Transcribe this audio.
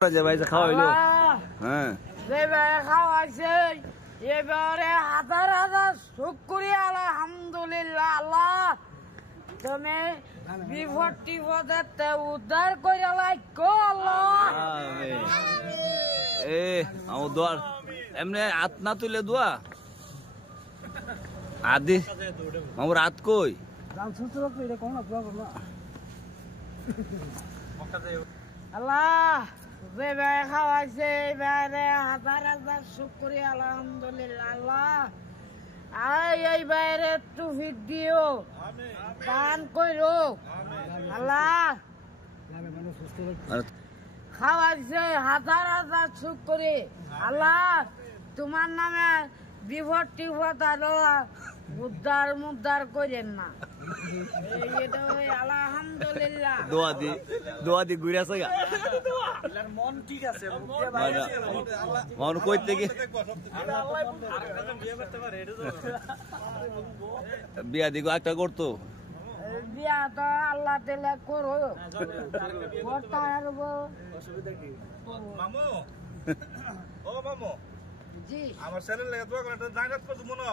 ভাই খাওয়াইলো হ্যাঁ খাওয়াইছে এবারে হাজার হাজার শুকরিয়া আলহামদুলিল্লাহ। আল্লাহ তুমি বিপদ টিপদে উদ্ধার করে লাইকো আল্লাহ। এ আমার দোয়ার এমনি হাত না তুলে দোয়া আদি আমার রাত কই আল্লাহ যে ভাই খাওয়াইছে এবারে হাজার হাজার শুকরিয়া আলহামদুলিল্লাহ। আল্লাহ এই বাইরে তুফিক দিও দান কইরো আল্লাহ। খাওয়াইছে হাজার হাজার শুকরি আল্লাহ তোমার নামে বিপদ টিপদ উদ্ধার মুদ্ধার করেন না। আলহামদুলিল্লাহ দোয়া দি ঘুরে আসে মন ঠিক আছে মন কই থেকে বিয়া দিগো একটা করতো বিয়া তো আল্লাহ তেলে করো করতে পারবো। মামু ও মামু জি আমার ছেলের লেগে দোয়া করে জায়গা করে দেবো না।